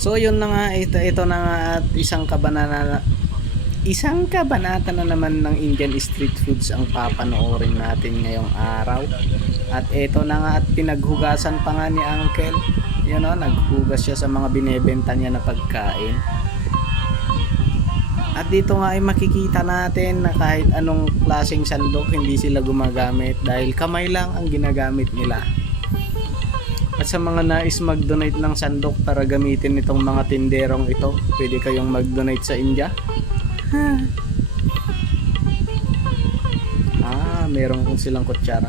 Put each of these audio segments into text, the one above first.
So yun na nga, ito na nga at isang kabanata na naman ng Indian street foods ang papanoorin natin ngayong araw. At ito na nga at pinaghugasan pa nga ni Uncle. Yun o, naghugas siya sa mga binebenta niya na pagkain. At dito nga ay makikita natin na kahit anong klaseng sandok hindi sila gumagamit dahil kamay lang ang ginagamit nila. At sa mga nais mag-donate ng sandok para gamitin itong mga tinderong ito, pwede kayong mag-donate sa India. Meron kong silang kutsara.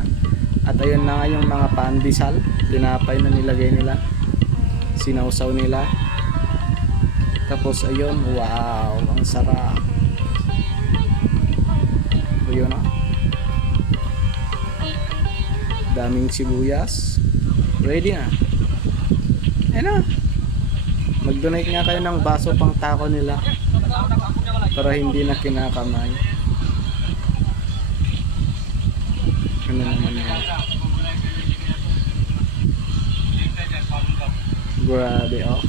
At ayun na nga yung mga pandesal, tinapay na nilagay nila, sinausaw nila. Tapos ayun, wow, ang sarap. Ayun na, daming sibuyas. Ready na. Ayun na, mag-donate nga kayo ng baso pang taco nila para hindi na kinakamay. Ano naman yan? Grabe oh.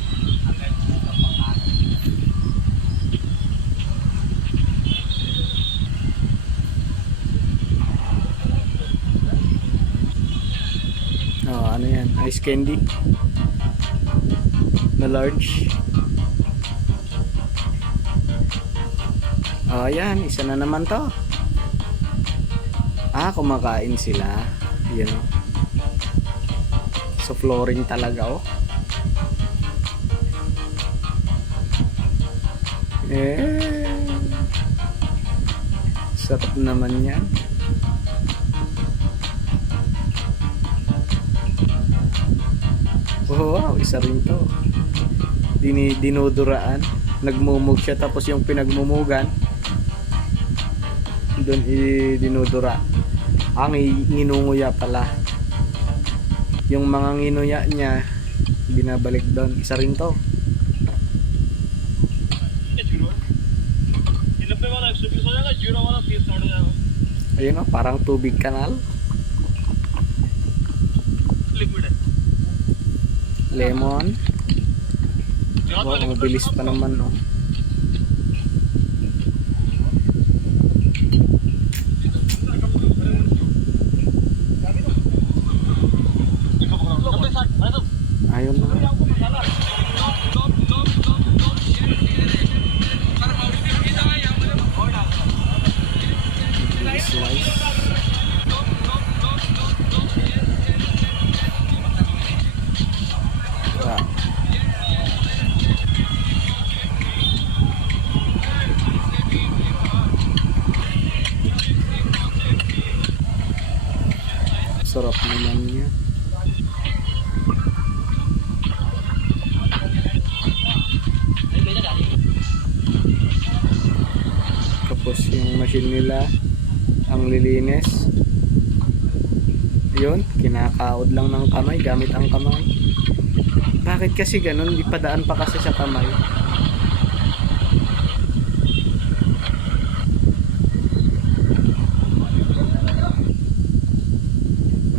Oh, ano yan? Ice candy na large. Oh, yan. Isa na naman to. Kumakain sila. Yan o. So, flooring talaga oh. Sarap naman yan. Wow, isa rin to. Dinuduraan. Nagmumug siya tapos yung pinagmumugan doon dinudura. Ang nginunguya pala. Yung mga nginuya niya binabalik doon. Isa rin to. Ayun o, parang tubig kanal. Lemon. Wow, mabilis pa naman no. Ayun na. Slice. Sarap naman niya. Tapos yung machine nila ang lilinis. Yun, kinakaod lang ng kamay gamit ang kamay. Bakit kasi ganun? Di padaan pa kasi sa kamay.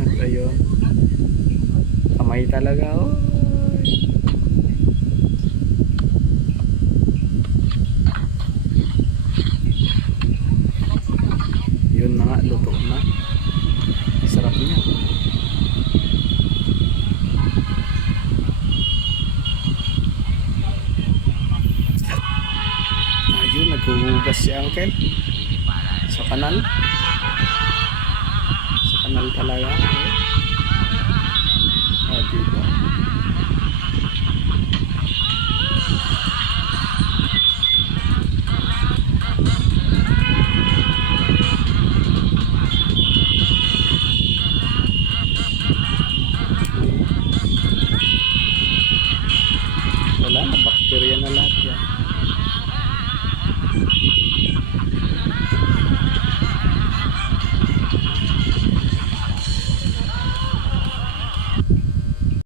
At ayun, kamay talaga oh. Yun na nga, luto na. Sarap niya. Ayun, naghuhugas si Uncle sa kanal. Sa kanal talaga. Diba? Wala na, bakterya na lahat yan.